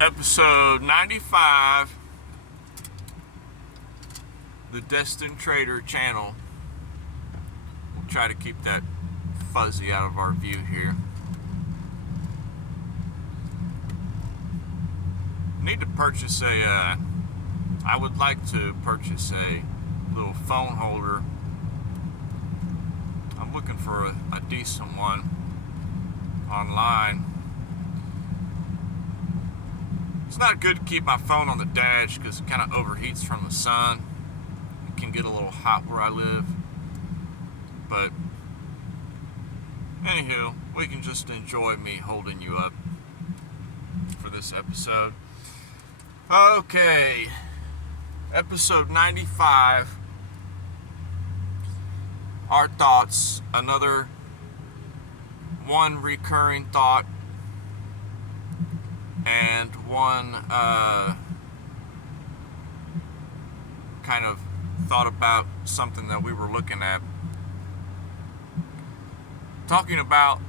Episode 95, the Destined Trader channel. We'll try to keep that fuzzy out of our view here. Need to purchase I would like to purchase a little phone holder. I'm looking for a decent one online. It's not good to keep my phone on the dash because it kind of overheats from the sun. It can get a little hot where I live. But anywho, we can just enjoy me holding you up for this episode. Okay, episode 95. Our thoughts, another one recurring thought and one kind of thought about something that we were looking at. Talking about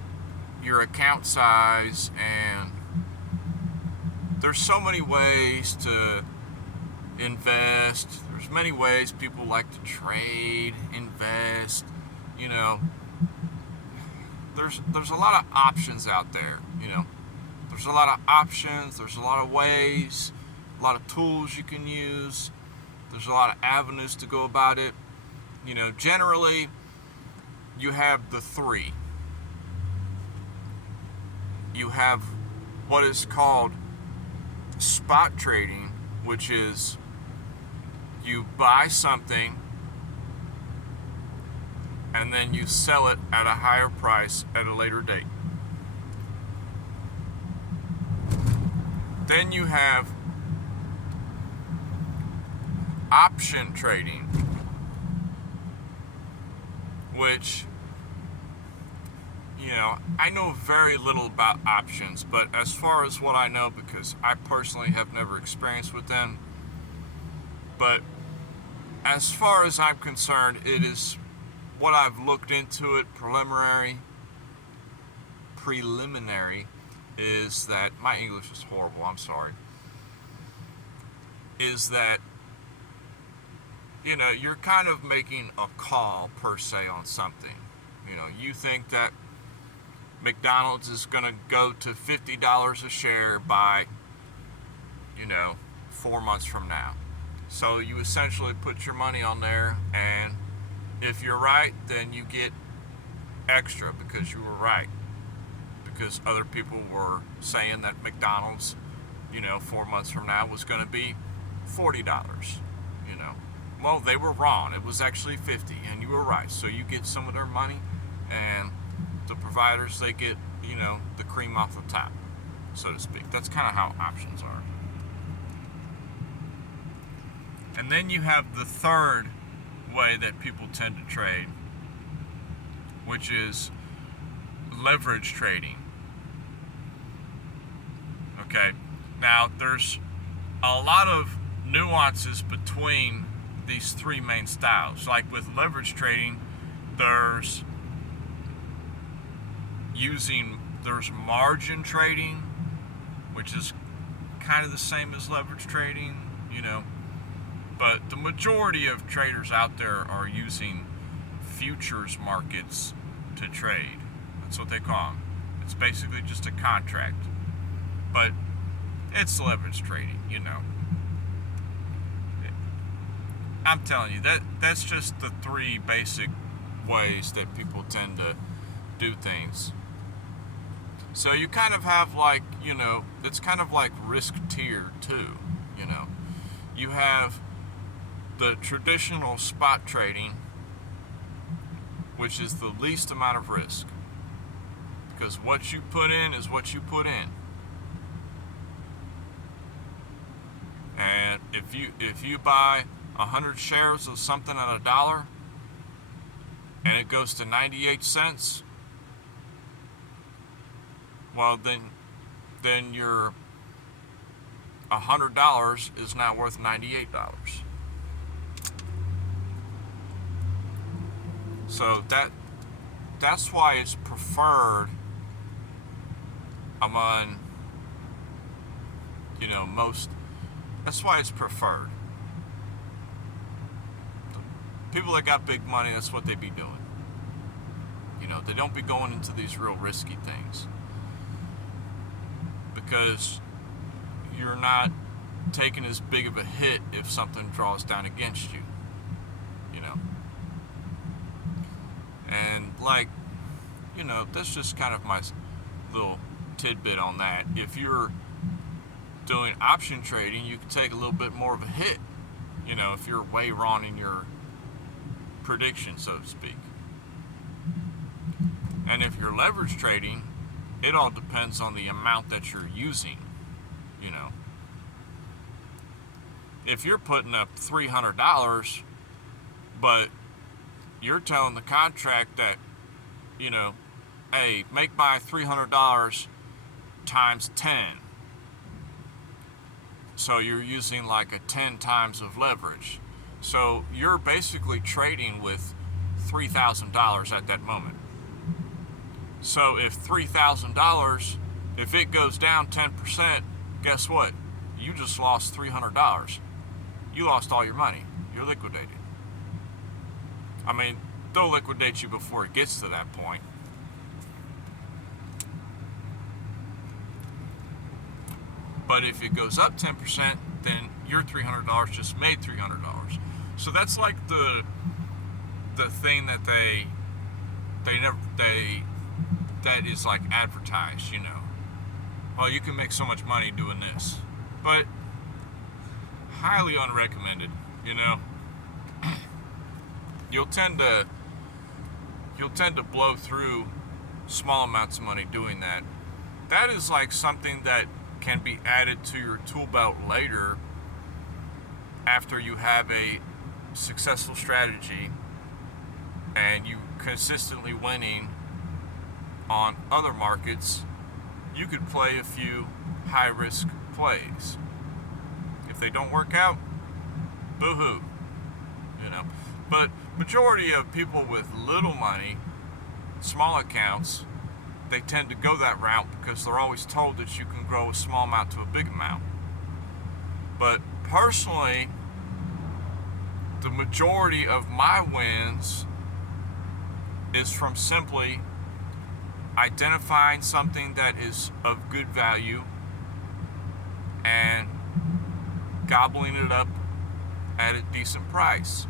your account size, and there's so many ways to invest. There's many ways people like to trade, invest, you know. There's a lot of options out there, you know. There's a lot of options, there's a lot of ways, a lot of tools you can use. There's a lot of avenues to go about it. You know, generally, you have the three. You have what is called spot trading, which is you buy something and then you sell it at a higher price at a later date. Then you have option trading, which, you know, I know very little about options, but as far as what I know, because I personally have never experienced with them, but as far as I'm concerned, it is what I've looked into it preliminary is that, my English is horrible, I'm sorry, is that, you know, you're kind of making a call per se on something. You know, you think that McDonald's is going to go to $50 a share by, you know, 4 months from now. So you essentially put your money on there, and if you're right, then you get extra because you were right. Because other people were saying that McDonald's, you know, 4 months from now was going to be $40, you know. Well, they were wrong. It was actually $50, and you were right. So you get some of their money, and the providers, they get, you know, the cream off the top, so to speak. That's kind of how options are. And then you have the third way that people tend to trade, which is leverage trading. Okay, now there's a lot of nuances between these three main styles. Like with leverage trading, there's margin trading, which is kind of the same as leverage trading, you know, but the majority of traders out there are using futures markets to trade. That's what they call them. It's basically just a contract, but it's leverage trading, you know. I'm telling you, that's just the three basic ways that people tend to do things. So you kind of have, like, you know, it's kind of like risk tier too, you know. You have the traditional spot trading, which is the least amount of risk, because what you put in is what you put in. And if you buy 100 shares of something at $1 and it goes to 98 cents, well, then your $100 is now worth $98. So that's why it's preferred among, That's why it's preferred. People that got big money, that's what they be doing. They don't be going into these real risky things because you're not taking as big of a hit if something draws down against you. And that's just kind of my little tidbit on that. If you're doing option trading, you can take a little bit more of a hit, if you're way wrong in your prediction, so to speak. And if you're leverage trading, it all depends on the amount that you're using. If you're putting up $300, but you're telling the contract that, hey, make my $300 times 10. So you're using like a 10 times of leverage. So you're basically trading with $3,000 at that moment. So if $3,000, if it goes down 10%, guess what? You just lost $300. You lost all your money. You're liquidated. I mean, they'll liquidate you before it gets to that point. But if it goes up 10%, then your $300 just made $300. So that's like the thing that that is like advertised, Oh, you can make so much money doing this. But highly unrecommended, You'll tend to blow through small amounts of money doing that. That is like something that can be added to your tool belt later after you have a successful strategy and you consistently winning on other markets. You could play a few high risk plays. If they don't work out, boo-hoo, But majority of people with little money, small accounts, they tend to go that route because they're always told that you can grow a small amount to a big amount. But personally, the majority of my wins is from simply identifying something that is of good value and gobbling it up at a decent price.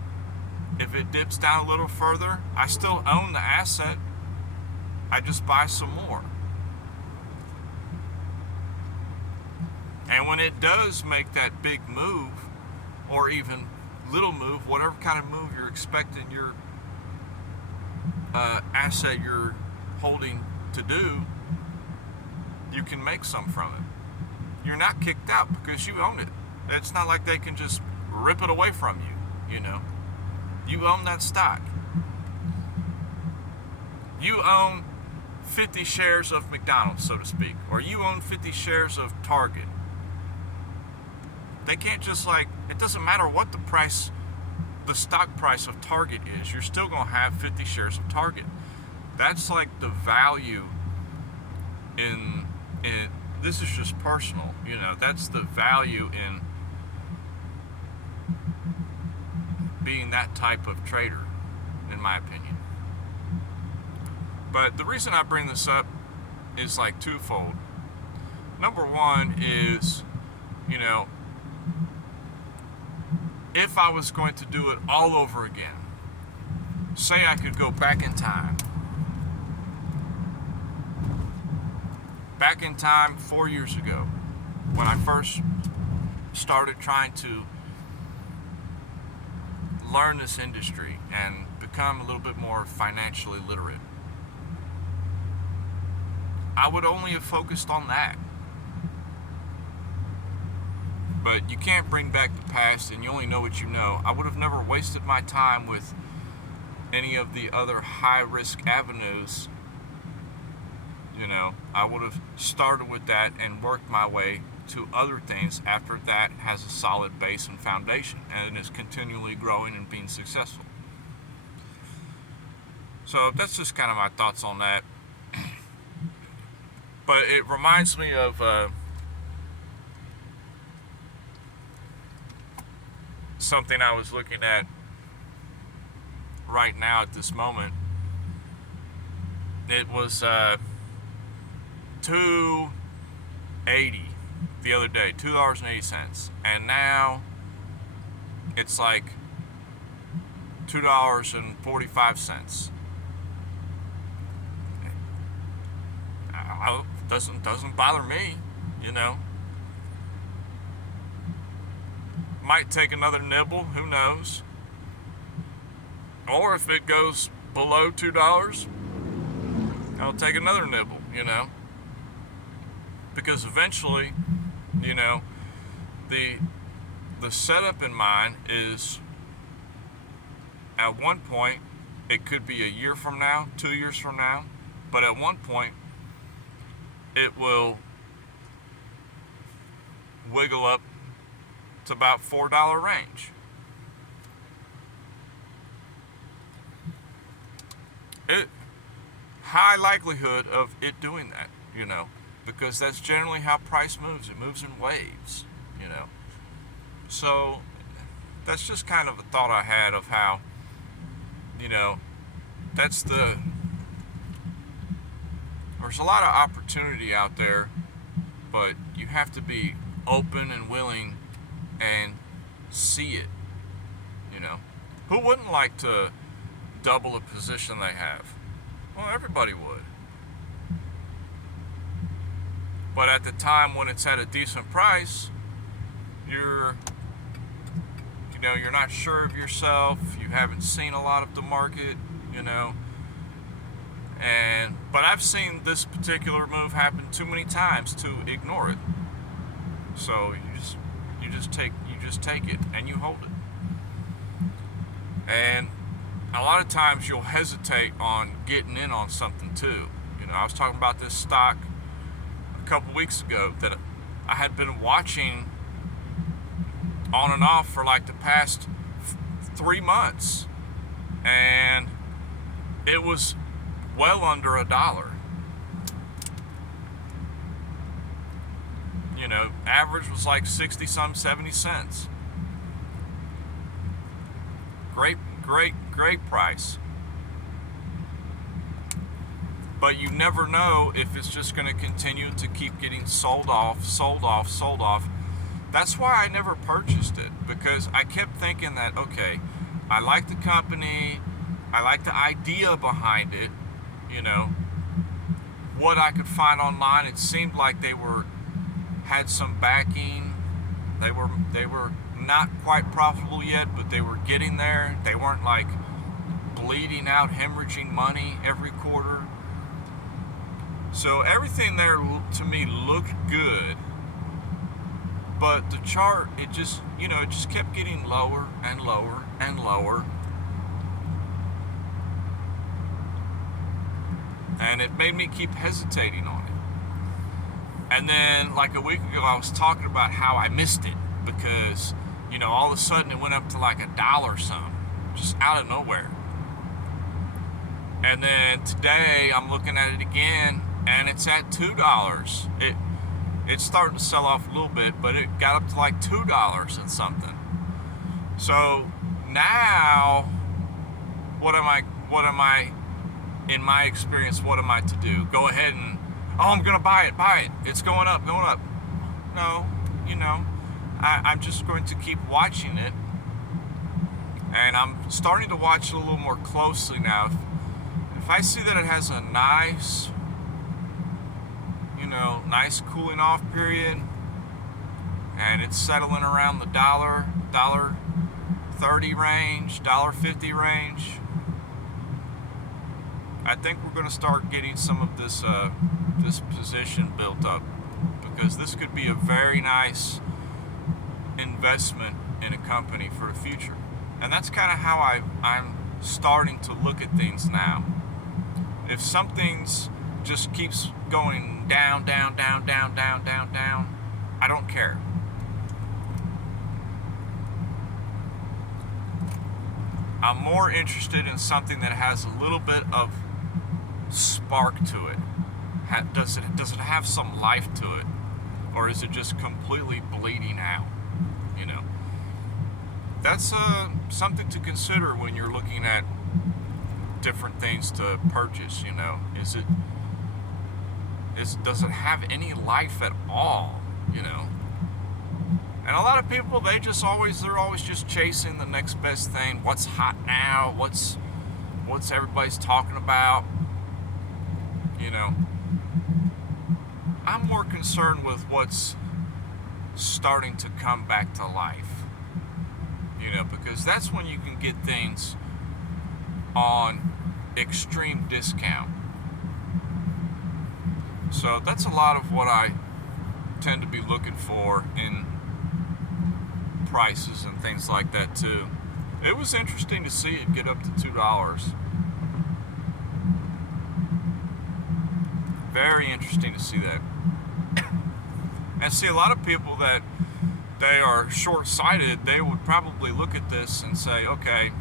If it dips down a little further, I still own the asset. I just buy some more. And when it does make that big move, or even little move, whatever kind of move you're expecting your asset you're holding to do, you can make some from it. You're not kicked out because you own it. It's not like they can just rip it away from you, You own that stock. You own 50 shares of McDonald's, so to speak, or you own 50 shares of Target. They can't just it doesn't matter what the stock price of Target is, you're still going to have 50 shares of Target. That's like the value in this is just personal, that's the value in being that type of trader, in my opinion. But the reason I bring this up is twofold. Number one is, if I was going to do it all over again, say I could go back in time 4 years ago, when I first started trying to learn this industry and become a little bit more financially literate, I would only have focused on that. But you can't bring back the past, and you only know what you know. I would have never wasted my time with any of the other high-risk avenues. I would have started with that and worked my way to other things after that has a solid base and foundation and is continually growing and being successful. So that's just kind of my thoughts on that. But it reminds me of something I was looking at right now at this moment. It was $2.80 the other day, $2.80, and now it's like $2.45. Doesn't bother me, you know. Might take another nibble, who knows? Or if it goes below $2, I'll take another nibble, you know. Because eventually, you know, the setup in mind is, at one point, it could be a year from now, 2 years from now, but at one point, it will wiggle up to about $4 range. High likelihood of it doing that, you know, because that's generally how price moves. It moves in waves, you know. So that's just kind of a thought I had of how, you know, there's a lot of opportunity out there, but you have to be open and willing and see it, you know. Who wouldn't like to double a position they have? Well, everybody would. But at the time when it's at a decent price, you're not sure of yourself, you haven't seen a lot of the market, you know. But I've seen this particular move happen too many times to ignore it. So you just take it and you hold it. And a lot of times you'll hesitate on getting in on something too. You know, I was talking about this stock a couple weeks ago that I had been watching on and off for like the past 3 months, and it was well under $1. You know, average was like 60 some 70 cents. Great price. But you never know if it's just going to continue to keep getting sold off. That's why I never purchased it, because I kept thinking that, okay, I like the company, I like the idea behind it, you know, what I could find online. It seemed like they had some backing. They were not quite profitable yet, but they were getting there. They weren't like bleeding out, hemorrhaging money every quarter. So everything there to me looked good, but the chart, it just kept getting lower and lower and lower. And it made me keep hesitating on it. And then like a week ago, I was talking about how I missed it because, you know, all of a sudden it went up to like $1 some, just out of nowhere. And then today I'm looking at it again and it's at $2. It's starting to sell off a little bit, but it got up to like $2 and something. So now, what am I, in my experience, what am I to do? Go ahead and, I'm gonna buy it. It's going up. No, you know, I'm just going to keep watching it. And I'm starting to watch it a little more closely now. If I see that it has a nice cooling off period, and it's settling around the $1.30 range, $1.50 range, I think we're going to start getting some of this position built up, because this could be a very nice investment in a company for the future. And that's kind of how I'm starting to look at things now. If something's just keeps going down, I don't care. I'm more interested in something that has a little bit of spark to it. Does it have some life to it, or is it just completely bleeding out? You know. that's something to consider when you're looking at different things to purchase. Does it have any life at all? And a lot of people, they're always just chasing the next best thing. What's hot now? What's everybody's talking about? I'm more concerned with what's starting to come back to life. Because that's when you can get things on extreme discount. So that's a lot of what I tend to be looking for in prices and things like that too. It was interesting to see it get up to $2. Very interesting to see that. And see, a lot of people that they are short-sighted, they would probably look at this and say, okay,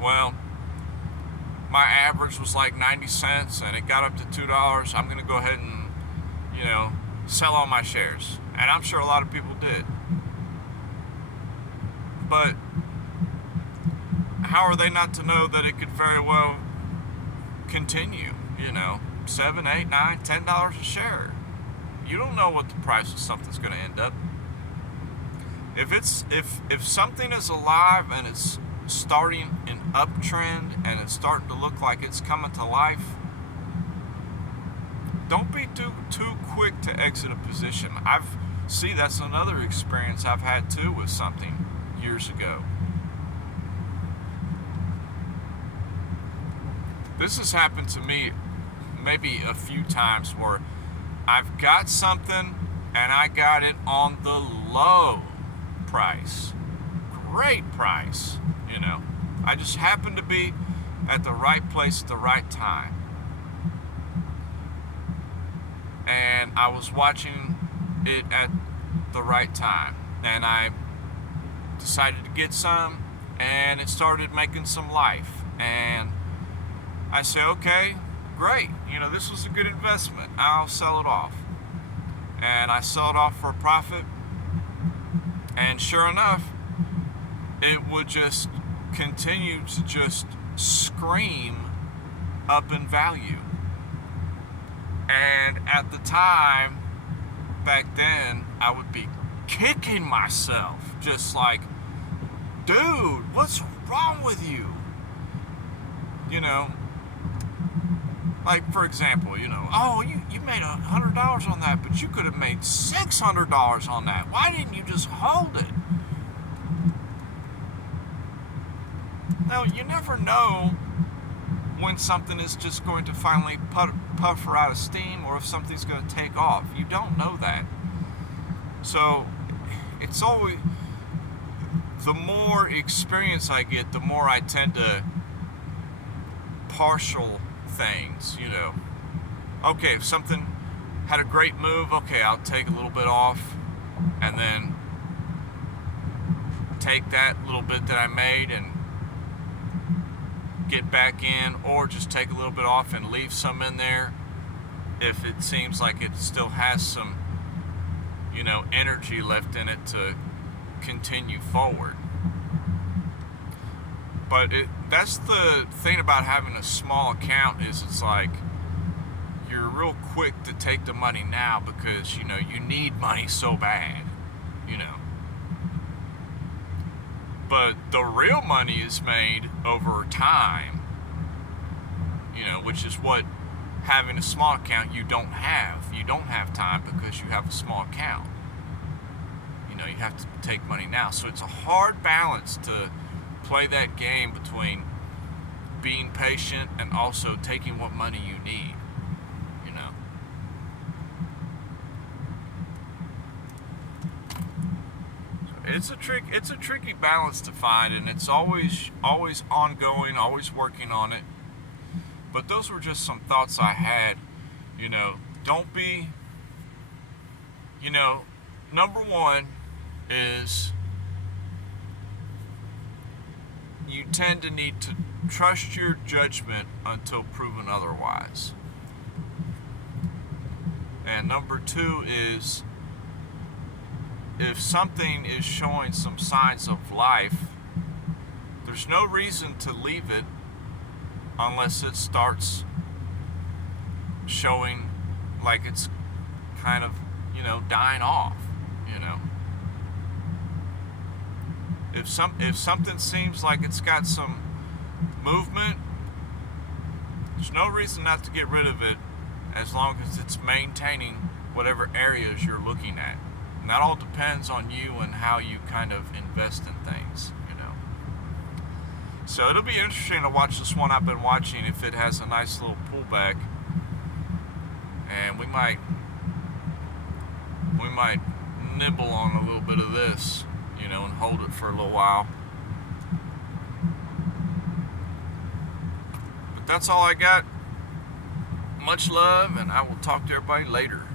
well, my average was like 90 cents and it got up to $2. I'm going to go ahead and, sell all my shares. And I'm sure a lot of people did. But how are they not to know that it could very well continue, $7, $8, $9, $10 a share? You don't know what the price of something's going to end up. If something is alive and it's starting an uptrend and it's starting to look like it's coming to life, don't be too quick to exit a position. That's another experience I've had too with something years ago. This has happened to me maybe a few times where I've got something and I got it on the low price. Great price, I just happened to be at the right place at the right time. And I was watching it at the right time. And I decided to get some, and it started making some life. And I said, okay, great. This was a good investment. I'll sell it off. And I sell it off for a profit. And sure enough, it would just continue to just scream up in value. And at the time, back then, I would be kicking myself. Just like, dude, what's wrong with you? Like, for example, oh, you made $100 on that, but you could have made $600 on that. Why didn't you just hold it? Now, you never know when something is just going to finally puffer out of steam or if something's going to take off. You don't know that. So, it's always, the more experience I get, the more I tend to partial things, Okay, if something had a great move, okay, I'll take a little bit off and then take that little bit that I made and get back in, or just take a little bit off and leave some in there if it seems like it still has some, energy left in it to continue forward. But that's the thing about having a small account, is it's like you're real quick to take the money now because, you need money so bad, But the real money is made over time, which is what having a small account you don't have. You don't have time because you have a small account. You have to take money now. So it's a hard balance to play that game between being patient and also taking what money you need. It's a tricky balance to find, and it's always ongoing, always working on it. But those were just some thoughts I had. Don't be, number one is you tend to need to trust your judgment until proven otherwise. And number two is if something is showing some signs of life, there's no reason to leave it unless it starts showing like it's kind of, dying off, If something seems like it's got some movement, there's no reason not to get rid of it as long as it's maintaining whatever areas you're looking at. And that all depends on you and how you kind of invest in things, So it'll be interesting to watch this one I've been watching if it has a nice little pullback. And we might nibble on a little bit of this, and hold it for a little while. But that's all I got. Much love, and I will talk to everybody later.